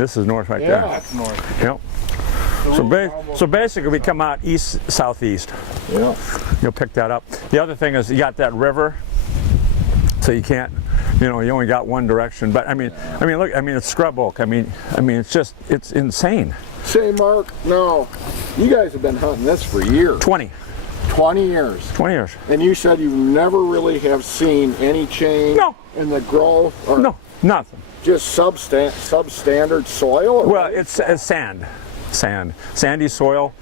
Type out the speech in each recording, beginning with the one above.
This is north right there. Yeah, that's north. Yep. So basically we come out east, southeast. Yeah. You'll pick that up. The other thing is you got that river, so you can't, you only got one direction. But I mean, look, it's scrub oak. I mean, it's insane. Say, Mark, no, you guys have been hunting this for years. 20 years. 20 years. And you said you never really have seen any change in the growth? Or no, nothing. Just substandard soil? Or well, it's sand. Sandy soil.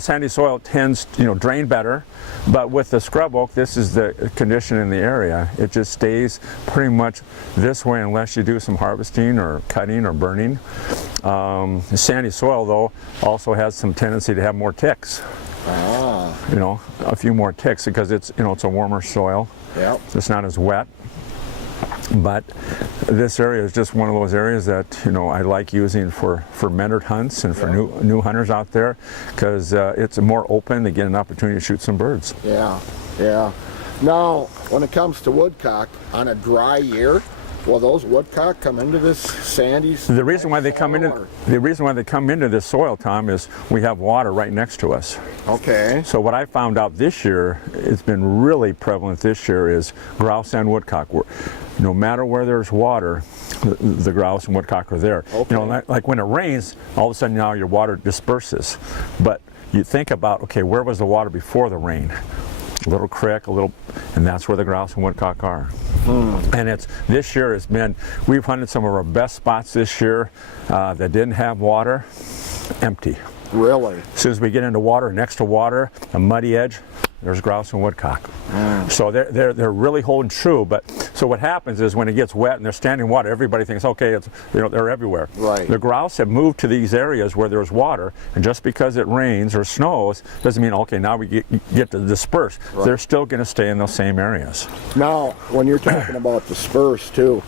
Sandy soil tends to drain better, but with the scrub oak, this is the condition in the area. It just stays pretty much this way unless you do some harvesting or cutting or burning. Sandy soil, though, also has some tendency to have more ticks. A few more ticks because it's a warmer soil. Yep. It's not as wet. But this area is just one of those areas that I like using for mentored hunts and for new hunters out there, because it's more open. They get an opportunity to shoot some birds. Yeah. Now, when it comes to woodcock, on a dry year, will those woodcock come into this sandy soil? The reason why they come into this soil, Tom, is we have water right next to us. Okay. So what I found out this year, it's been really prevalent this year, is grouse and woodcock. No matter where there's water, the grouse and woodcock are there. Okay. Like when it rains, all of a sudden now your water disperses. But you think about, okay, where was the water before the rain? A little creek, and that's where the grouse and woodcock are. And this year we've hunted some of our best spots this year that didn't have water, empty. Really? As soon as we get into water, next to water, a muddy edge, there's grouse and woodcock. So they're really holding true. But so what happens is when it gets wet and they're standing in water, everybody thinks, okay, they're everywhere. Right. The grouse have moved to these areas where there's water, and just because it rains or snows doesn't mean, okay, now we get to disperse. Right. They're still going to stay in those same areas. Now, when you're talking about disperse too,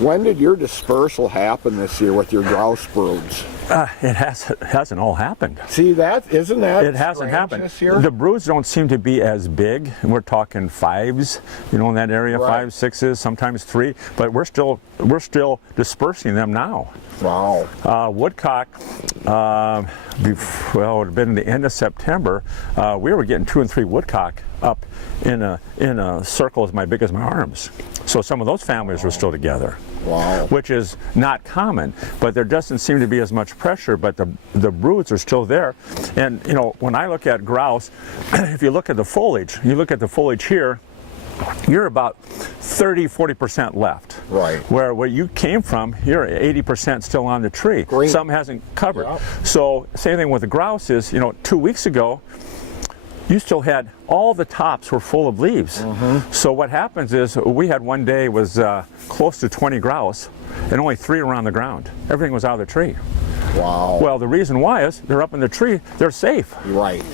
when did your dispersal happen this year with your grouse broods? It hasn't all happened. See, isn't that it hasn't happened this year? The broods don't seem to be as big. We're talking 5s, in that area, right. 5, 6s, sometimes 3. But we're still dispersing them now. Wow. Woodcock, it would have been the end of September. We were getting 2 and 3 woodcock up in a circle as big as my arms. So some of those families were still together. Wow. Which is not common, but there doesn't seem to be as much pressure, but the broods are still there. And when I look at grouse, if you look at the foliage, here, you're about 30-40% left. Right. Where you came from, you're 80% still on the tree. Green. Some hasn't covered. Yep. So same thing with the grouse is, 2 weeks ago, you still had all the tops were full of leaves. So what happens is we had one day was close to 20 grouse and only 3 were on the ground. Everything was out of the tree. Wow. Well, the reason why is they're up in the tree. They're safe. Right.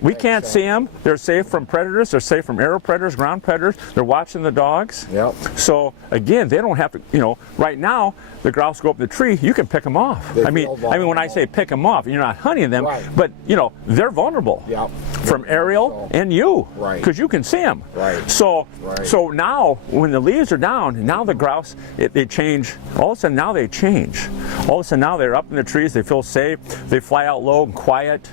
We can't see them. They're safe from predators. They're safe from arrow predators, ground predators. They're watching the dogs. Yep. So again, they don't have to. Right now, the grouse go up the tree. You can pick them off. I mean, when I say pick them off, you're not hunting them, right. but they're vulnerable. Yep. From aerial and you, right? Because you can see them. Right. So now, when the leaves are down, now the grouse they change. All of a sudden, now they change. All of a sudden, now they're up in the trees. They feel safe. They fly out low and quiet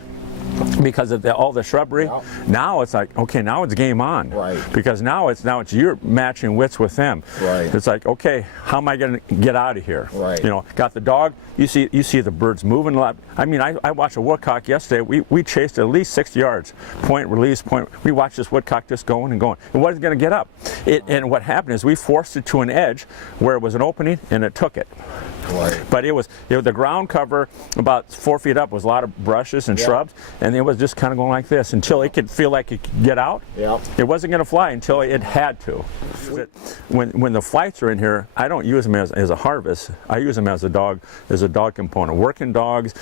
because of all the shrubbery. Yep. Now it's like, okay, now it's game on. Right. Because now it's you're matching wits with them. Right. It's like, okay, how am I going to get out of here? Right. Got the dog. You see the birds moving a lot. I mean, I watched a woodcock yesterday. We chased at least 60 yards. Point, release, point. We watched this woodcock just going and going. It wasn't going to get up. And what happened is we forced it to an edge where it was an opening, and it took it. Right. But it was the ground cover about 4 feet up was a lot of brushes and shrubs, and it was just kind of going like this until it could feel like it could get out. Yep. It wasn't going to fly until it had to. When the flights are in here, I don't use them as a harvest. I use them as a dog component. Working dogs,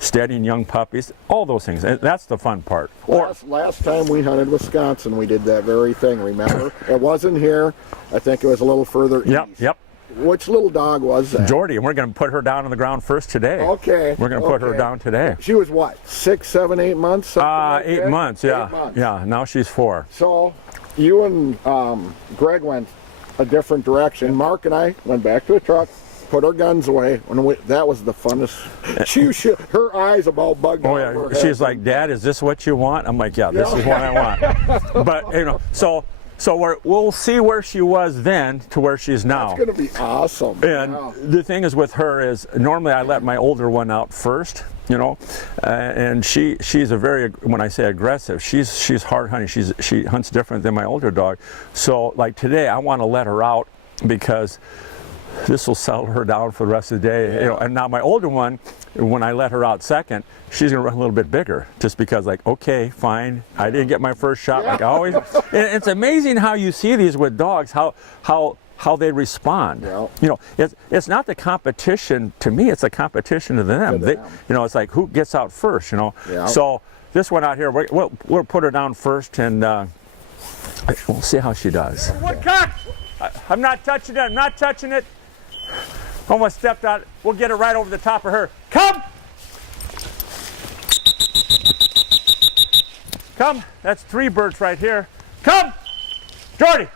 steadying young puppies, all those things. And that's the fun part. Last time we hunted Wisconsin, we did that very thing. Remember? It wasn't here. I think it was a little further east. Yep. Which little dog was that? Jordy, and we're going to put her down on the ground first today. Okay. We're going to put her down today. She was what, 6, 7, 8 months? 8 months, yeah. 8 months. Yeah, now she's 4. So you and Greg went a different direction. Mark and I went back to the truck, put our guns away. That was the funnest. Her eyes about bugged Oh out yeah, of her head. she's like, Dad, is this what you want? I'm like, yeah, this is what I want. But you know, so we'll see where she was then to where she's now. It's gonna be awesome. And the thing is with her is normally I let my older one out first, you know, and she's a very, when I say aggressive, she's hard hunting. She hunts different than my older dog. So like today, I want to let her out because this will settle her down for the rest of the day. You know, and now my older one, when I let her out second, she's gonna run a little bit bigger, just because like, okay, fine, I didn't get my first shot like I always. And it's amazing how you see these with dogs, how they respond. Yeah. You know, it's not the competition to me; it's a competition to them. They, you know, it's like who gets out first. You know, Yeah. so this one out here, we'll put her down first, and we'll see how she does. Woodcock, I'm not touching it. I'm not touching it. Almost stepped out. We'll get it right over the top of her. Come! Come. That's 3 birds right here. Come! Jordy!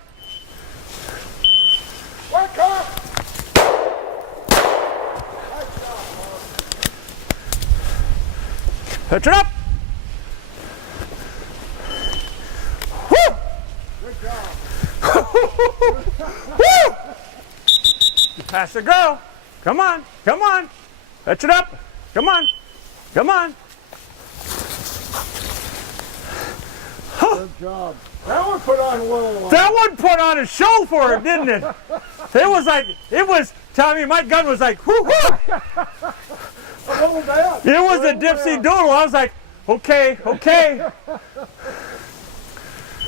Woodcock! Touch it up! Woo! Good job. Woo! Pass the girl. Come on, come on. Touch it up. Come on, come on. Good job. That one put on a little. That one put on a show for her, didn't it? It was, Tommy, my gun was like, whoo, whoo. What was that? It was a dipsy doodle. I was like, okay, okay.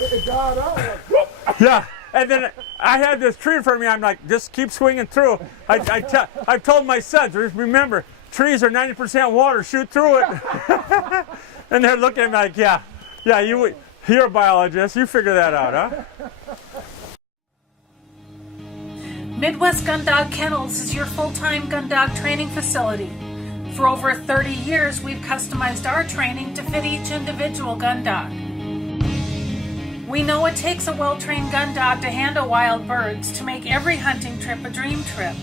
It got out. Like, whoop. Yeah. And then I had this tree in front of me. I'm like, just keep swinging through. I've told my sons, remember, trees are 90% water. Shoot through it. And they're looking at me like, yeah, you're a biologist. You figure that out, huh? Midwest Gun Dog Kennels is your full-time gun dog training facility. For over 30 years, we've customized our training to fit each individual gun dog. We know it takes a well-trained gun dog to handle wild birds to make every hunting trip a dream trip.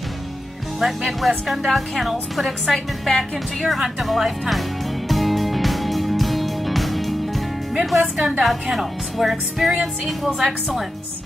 Let Midwest Gun Dog Kennels put excitement back into your hunt of a lifetime. Midwest Gun Dog Kennels, where experience equals excellence.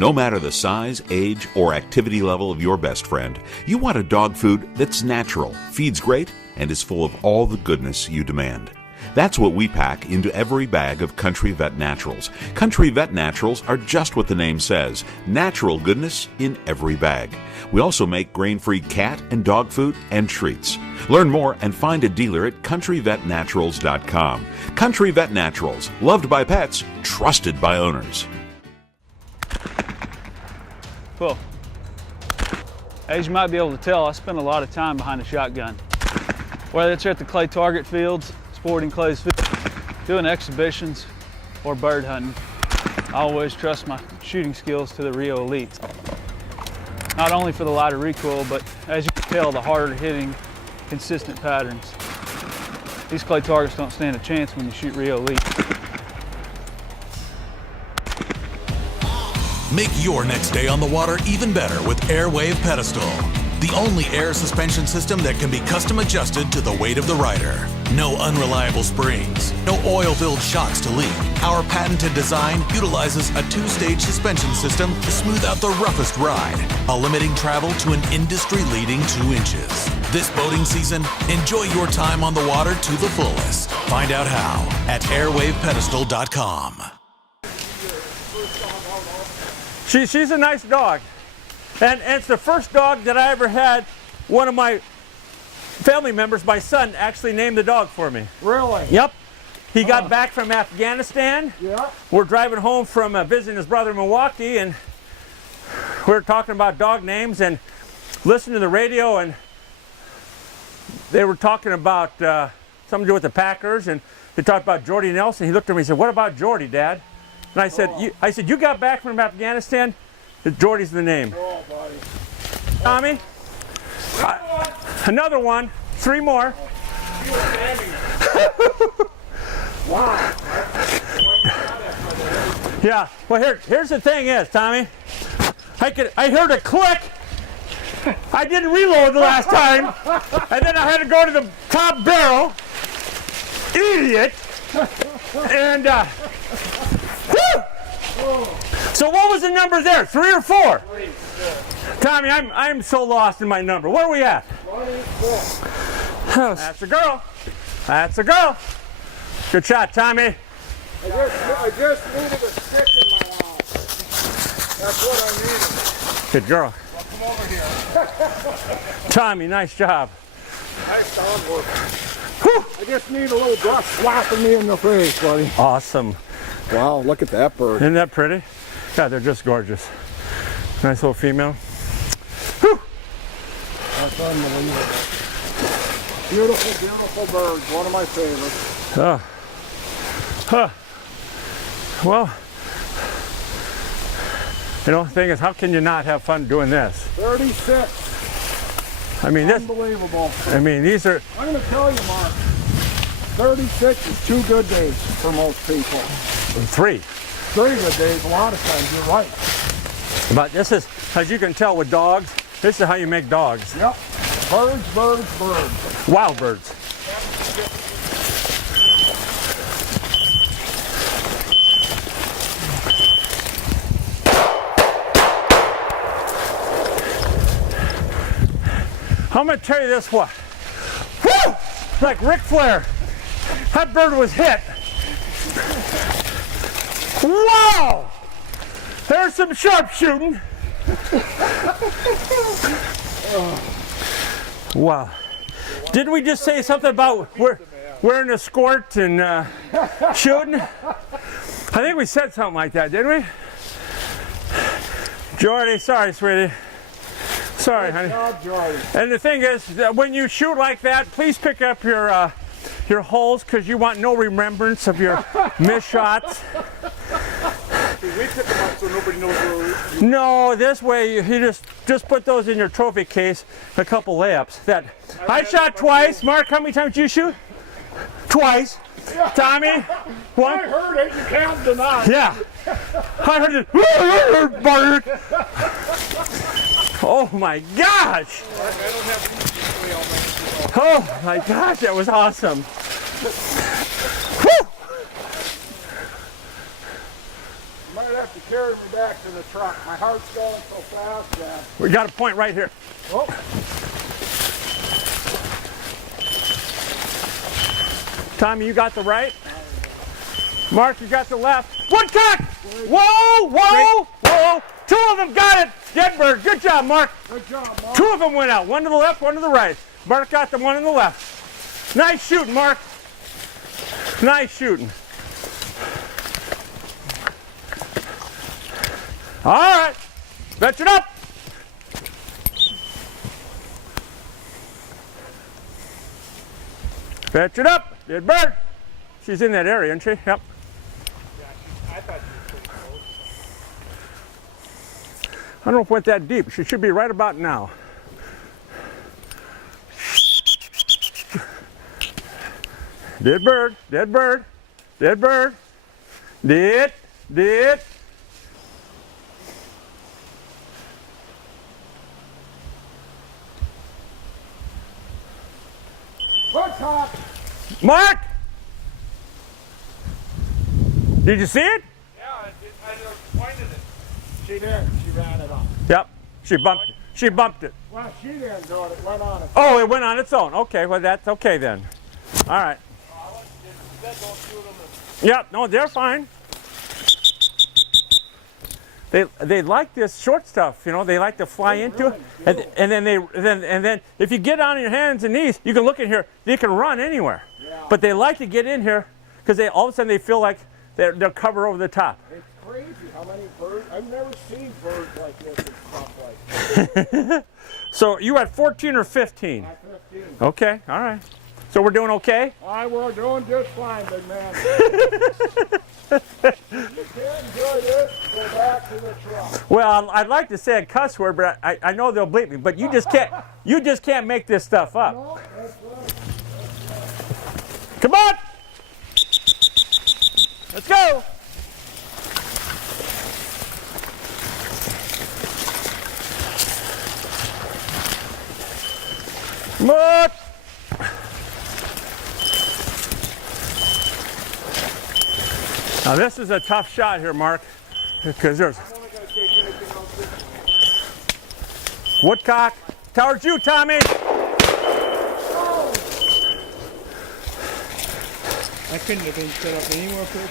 No matter the size, age, or activity level of your best friend, you want a dog food that's natural, feeds great, and is full of all the goodness you demand. That's what we pack into every bag of Country Vet Naturals. Country Vet Naturals are just what the name says, natural goodness in every bag. We also make grain-free cat and dog food and treats. Learn more and find a dealer at countryvetnaturals.com. Country Vet Naturals, loved by pets, trusted by owners. Well, as you might be able to tell, I spend a lot of time behind a shotgun. Whether it's at the clay target fields, sporting clays fields, doing exhibitions, or bird hunting, I always trust my shooting skills to the Rio elites. Not only for the lighter recoil, but as you can tell, the harder hitting, consistent patterns. These clay targets don't stand a chance when you shoot Rio elites. Make your next day on the water even better with Airwave Pedestal, the only air suspension system that can be custom adjusted to the weight of the rider. No unreliable springs, no oil-filled shocks to leak. Our patented design utilizes a 2-stage suspension system to smooth out the roughest ride, while limiting travel to an industry-leading 2 inches. This boating season, enjoy your time on the water to the fullest. Find out how at airwavepedestal.com. She's a nice dog, and it's the first dog that I ever had. One of my family members, my son, actually named the dog for me. Really? Yep. He got back from Afghanistan. Yeah. We're driving home from visiting his brother in Milwaukee, and we were talking about dog names and listened to the radio, and they were talking about something to do with the Packers, and they talked about Jordy Nelson. He looked at me and said, "What about Jordy, Dad?" And I said, "You got back from Afghanistan? Jordy's the name." Oh, buddy. Tommy, another one. 3 more. Wow. Yeah. Well, here's the thing is, Tommy, I heard a click. I didn't reload the last time, and then I had to go to the top barrel. Idiot. And whew. So what was the number there? 3 or 4? 3. Tommy, I'm so lost in my number. Where are we at? 24. That's a girl. That's a girl. Good shot, Tommy. I just needed a stick in my mouth. That's what I needed. Good girl. Well, come over here. Tommy, nice job. Nice dog work. I just need a little brush slapping me in the face, buddy. Awesome. Wow, look at that bird. Isn't that pretty? God, they're just gorgeous. Nice little female. Whew. That's unbelievable. Beautiful, beautiful birds. One of my favorites. Well, you know, the thing is, how can you not have fun doing this? 36. I mean, this. Unbelievable. I mean, these are. I'm going to tell you, Mark. 36 is 2 good days for most people. 3. 3 good days, a lot of times. You're right. But this is, as you can tell with dogs, this is how you make dogs. Yep. Birds, birds, birds. Wild birds. I'm going to tell you this one. Woo! Like Ric Flair. That bird was hit. Wow! There's some sharpshooting. Wow. Didn't we just say something about wearing a skirt and shooting? I think we said something like that, didn't we? Jordy, sorry, sweetie. Sorry, honey. And the thing is, that when you shoot like that, please pick up your holes, because you want no remembrance of your missed shots. We pick them up so nobody knows where No, this way you just put those in your trophy case. A couple layups. That I shot twice. Mark, how many times did you shoot? Twice. Tommy, one. I heard it. You can't deny. Yeah. I heard it. Bark. Oh my gosh. Oh my gosh, that was awesome. Woo! You might have to carry me back to the truck. My heart's going so fast, man. We got a point right here. Oh. Tommy, you got the right. Mark, you got the left. Woodcock! Whoa, whoa, whoa. 2 of them got it. Dead bird. Good job, Mark. Good job, Mark. 2 of them went out. 1 to the left, 1 to the right. Mark got the one on the left. Nice shooting, Mark. Nice shooting. All right. Fetch it up. Fetch it up. Dead bird. She's in that area, isn't she? Yep. I don't know if it went that deep. She should be right about now. Dead bird, dead bird, dead bird. Dead. Woodcock! Mark! Did you see it? Yeah, I pointed it. She did. She ran it off. Yep. She bumped it. Well, she didn't do it. It went on its Oh, it went on its own. Okay, well that's okay then. All right. Yep, no, they're fine. They like this short stuff, you know. They like to fly into it, and then if you get on your hands and knees, you can look in here. They can run anywhere, but they like to get in here because all of a sudden they feel like they're covered over the top. It's crazy how many birds. I've never seen birds like this in Colorado. So you at 14 or 15? At 15. Okay, all right. So we're doing okay? We're doing just fine, big man. You can't enjoy this, go back to the truck. Well, I'd like to say a cuss word, but I know they'll bleep me. But you just can't. You just can't make this stuff up. No, that's right. Come on. Let's go. Come on. Now this is a tough shot here, Mark, because there's Woodcock towards you, Tommy. I couldn't have been set up any more quick.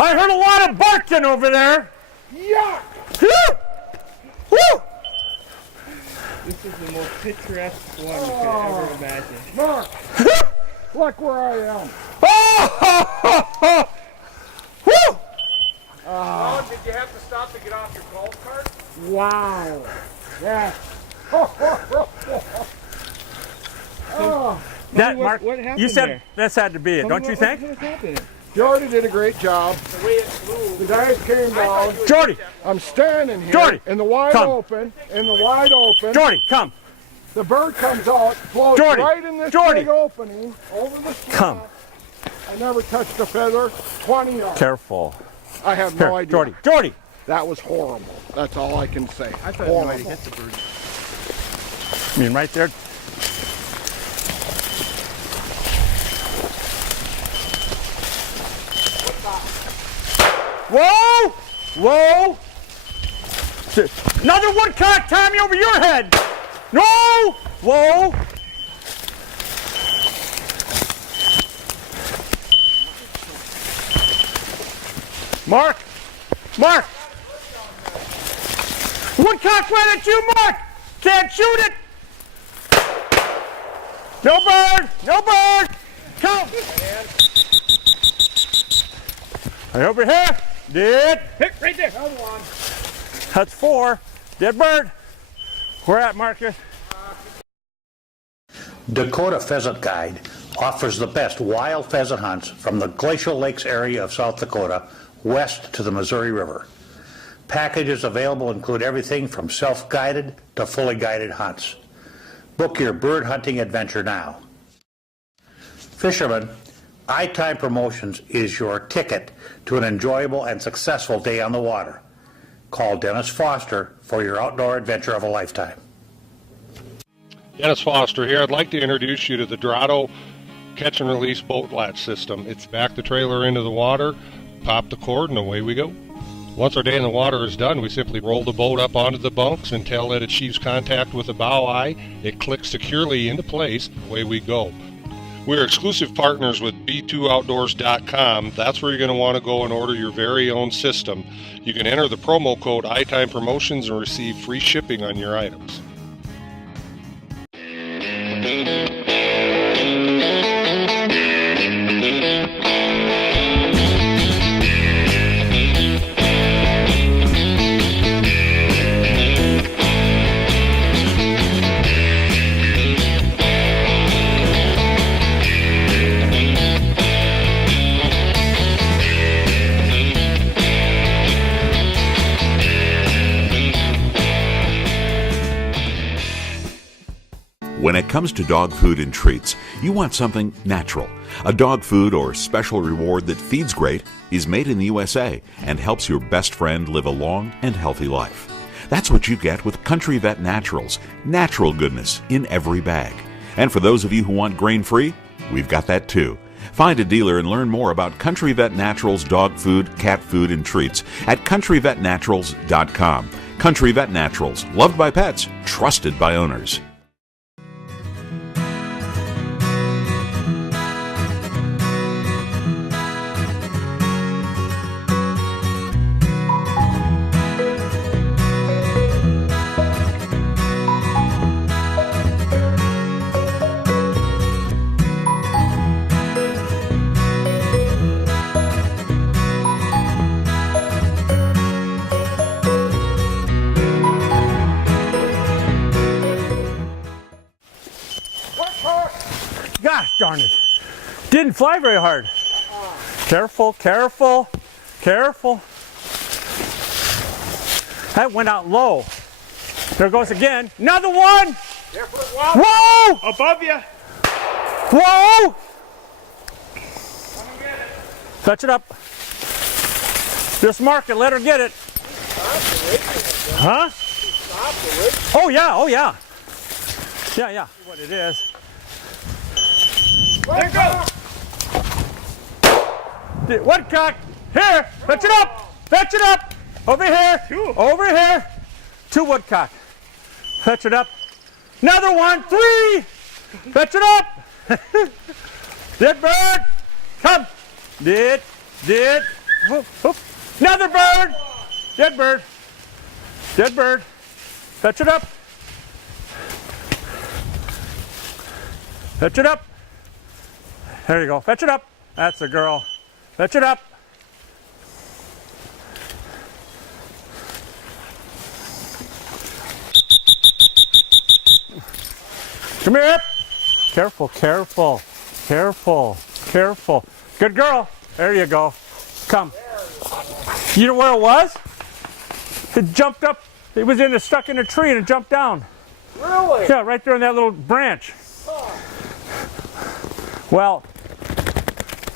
I heard a lot of barking over there. Yuck! Woo! This is the most picturesque one you could ever imagine. Mark, look where I am. Oh! Woo! Did you have to stop to get off your golf cart? Wow. Yeah. Oh, That, what- Mark, what happened you said there? this had to be it, don't you think? What happened? Jordy did a great job. The way it flew. The guys came down. Jordy, I'm standing here Jordy, in the wide come. open. In the wide open. Jordy, come. The bird comes out, floats Jordy, right in this Jordy. big opening over the swamp. Come. I never touched a feather. 20 yards. Careful. I have Here, no idea. Jordy, Jordy. That was horrible. That's all I can say. I thought horrible. you might have hit the bird. I mean, right there. Whoa! Whoa! Another woodcock, Tommy, over your head! No! Whoa! Mark! Mark! Woodcock went at you, Mark! Can't shoot it! No bird! No bird! Come! Right over here. Dead. Hey, right there. That's 4. Dead bird. Where at, Marcus? Dakota Pheasant Guide offers the best wild pheasant hunts from the Glacial Lakes area of South Dakota west to the Missouri River. Packages available include everything from self-guided to fully guided hunts. Book your bird hunting adventure now. Fishermen, iTime Promotions is your ticket to an enjoyable and successful day on the water. Call Dennis Foster for your outdoor adventure of a lifetime. Dennis Foster here. I'd like to introduce you to the Dorado catch and release boat latch system. It's back the trailer into the water, pop the cord, and away we go. Once our day in the water is done, we simply roll the boat up onto the bunks until that it achieves contact with the bow eye. It clicks securely into place, and away we go. We're exclusive partners with b2outdoors.com. That's where you're going to want to go and order your very own system. You can enter the promo code iTime Promotions and receive free shipping on your items. When it comes to dog food and treats, you want something natural. A dog food or special reward that feeds great is made in the USA and helps your best friend live a long and healthy life. That's what you get with Country Vet Naturals, natural goodness in every bag. And for those of you who want grain-free, we've got that too. Find a dealer and learn more about Country Vet Naturals dog food, cat food, and treats at countryvetnaturals.com. Country Vet Naturals, loved by pets, trusted by owners. Gosh darn it. Didn't fly very hard. Careful, careful, careful. That went out low. There goes again. Another one. Whoa! Above you. Whoa! Fetch it up. Just mark it. Let her get it. Huh? Oh yeah. Oh yeah. Yeah, yeah. What it is. There it goes. Woodcock. Here. Fetch it up. Fetch it up. Over here. Over here. 2 woodcock. Fetch it up. Another one. 3. Fetch it up. Dead bird. Come. Did. Whoop, whoop. Another bird. Dead bird. Dead bird. Fetch it up. Fetch it up. There you go. Fetch it up. That's a girl. Fetch it up. Come here. Careful, careful, careful, careful. Good girl. There you go. Come. You know where it was? It jumped up. It was stuck in a tree and it jumped down. Really? Yeah, right there on that little branch. Well,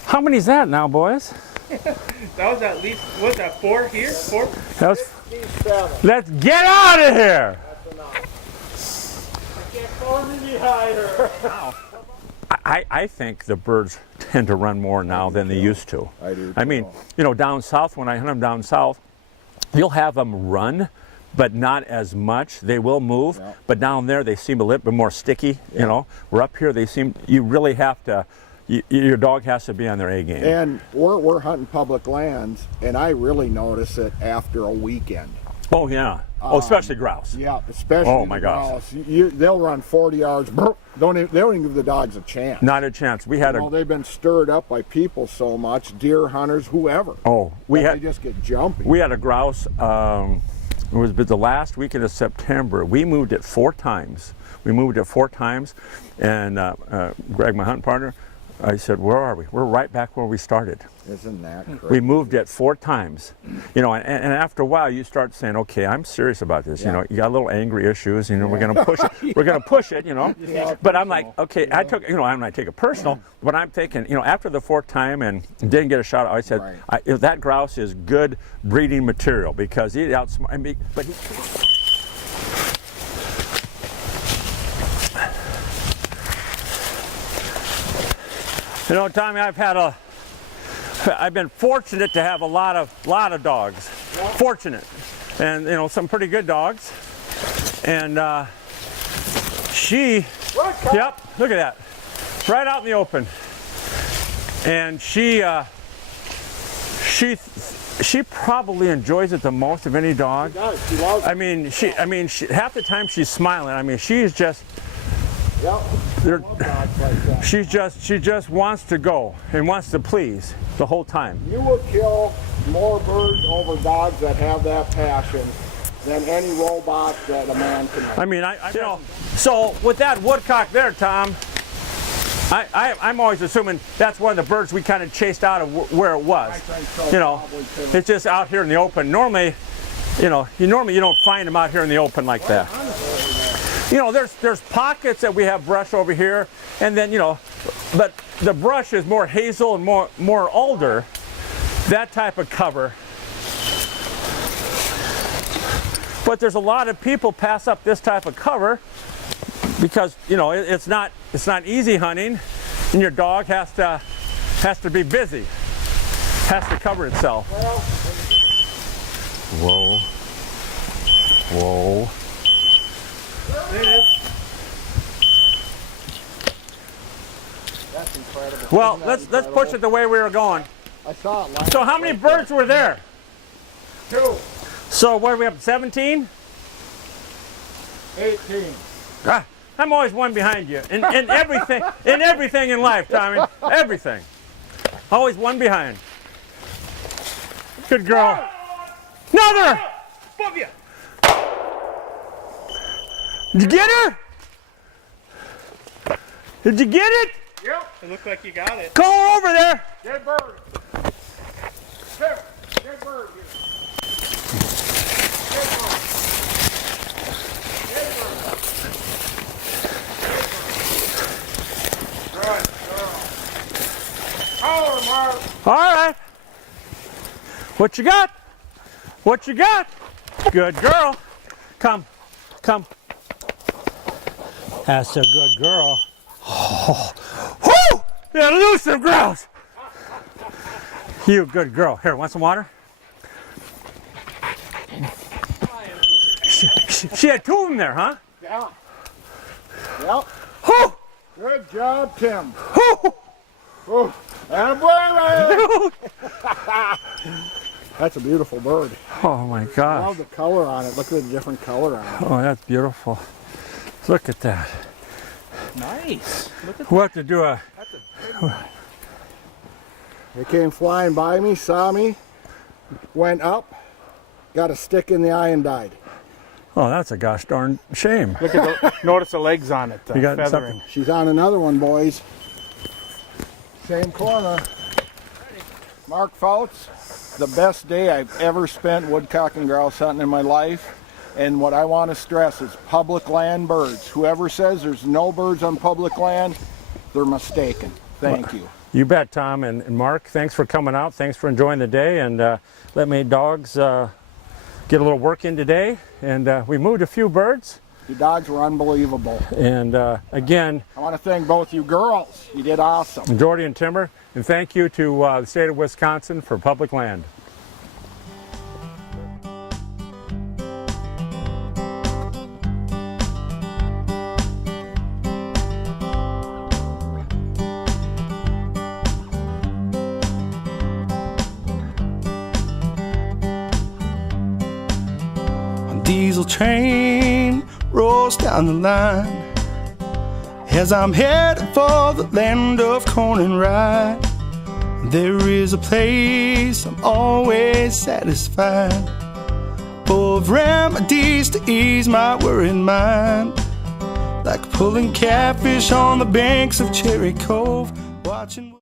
how many is that now, boys? That was at least, what's that, 4 here? 4? That was, 57. let's get out of here. That's enough. I think the birds tend to run more now than they used to. I do. I mean, you know, down south, when I hunt them down south, you'll have them run, but not as much. They will move, but down there they seem a little bit more sticky, you know. We're up here, they seem, you really have to, your dog has to be on their A game. And we're hunting public lands, and I really notice it after a weekend. Oh yeah. Oh, especially grouse. Yeah, especially. Oh my gosh. They'll run 40 yards. They don't even give the dogs a chance. Not a chance. We had They've been stirred up by people so much, deer hunters, whoever. Oh, they just get jumpy. We had a grouse. It was the last weekend of September. We moved it 4 times. And Greg, my hunting partner, I said, "Where are we?" We're right back where we started. Isn't that crazy? We moved it 4 times. You know, and after a while, you start saying, "Okay, I'm serious about this." You know, you got a little angry issues. You know, we're going to push it. We're going to push it. You know. But I'm like, okay, I took. You know, I'm not take it personal. But I'm thinking, you know, after the 4th time and didn't get a shot, I said, that grouse is good breeding material because he outsmarted me. But he. You know, Tommy, I've been fortunate to have a lot of dogs. Fortunate, and you know, some pretty good dogs. And yep, look at that, right out in the open. And she probably enjoys it the most of any dog. She does. She loves it. I mean, half the time she's smiling. I mean, she's just. Yep. She just wants to go and wants to please the whole time. You will kill more birds over dogs that have that passion than any robot that a man can make. I mean, you know, so with that woodcock there, Tom, I'm always assuming that's one of the birds we kind of chased out of where it was. I think so, you know, probably. it's just out here in the open. Normally, you know, you don't find them out here in the open like that. You know, there's pockets that we have brush over here, and then, you know, but the brush is more hazel and more alder, that type of cover. But there's a lot of people pass up this type of cover because, you know, it's not easy hunting, and your dog has to be busy, has to cover itself. Whoa. Whoa. There it is. That's incredible. Well, let's push it the way we were going. I saw it. So how many birds were there? 2. So what are we up to, 17? 18. Ah, I'm always one behind you in everything in life, Tommy. Everything. Always one behind. Good girl. Another! Above you. Did you get her? Did you get it? Yep. It looked like you got it. Go over there. Dead bird. Here. Dead bird. Here. Dead bird. Dead bird. Good girl. Holler, Mark. All right. What you got? What you got? Good girl. Come. Come. That's a good girl. Oh. Whoo! Yeah, lose some grouse. You good girl. Here, want some water? She had two of them there, huh? Yeah. Yep. Whoo! Good job, Tim. Whoo! Oh, attaboy, man. That's a beautiful bird. Oh my I gosh. love the color on it. Look at the different color on it. Oh, that's beautiful. Look at that. Nice. Look at We'll have to do a... They came flying by me, saw me, went up, got a stick in the eye and died. Oh, that's a gosh darn shame. Look at the, notice the legs on it. You got feathering. something? She's on another one, boys. Same corner. Mark Fouts, the best day I've ever spent woodcock and grouse hunting in my life. And what I want to stress is public land birds. Whoever says there's no birds on public land, they're mistaken. Thank you. You bet, Tom and Mark. Thanks for coming out. Thanks for enjoying the day. And let me dogs get a little work in today. And we moved a few birds. You dogs were unbelievable. And again, I want to thank both you girls. You did awesome. Jordy and Timber. And thank you to the state of Wisconsin for public land. Diesel train rolls down the line as I'm headed for the land of corn and rye. There is a place I'm always satisfied, full of remedies to ease my worried mind, like pulling catfish on the banks of Cherry Cove, watching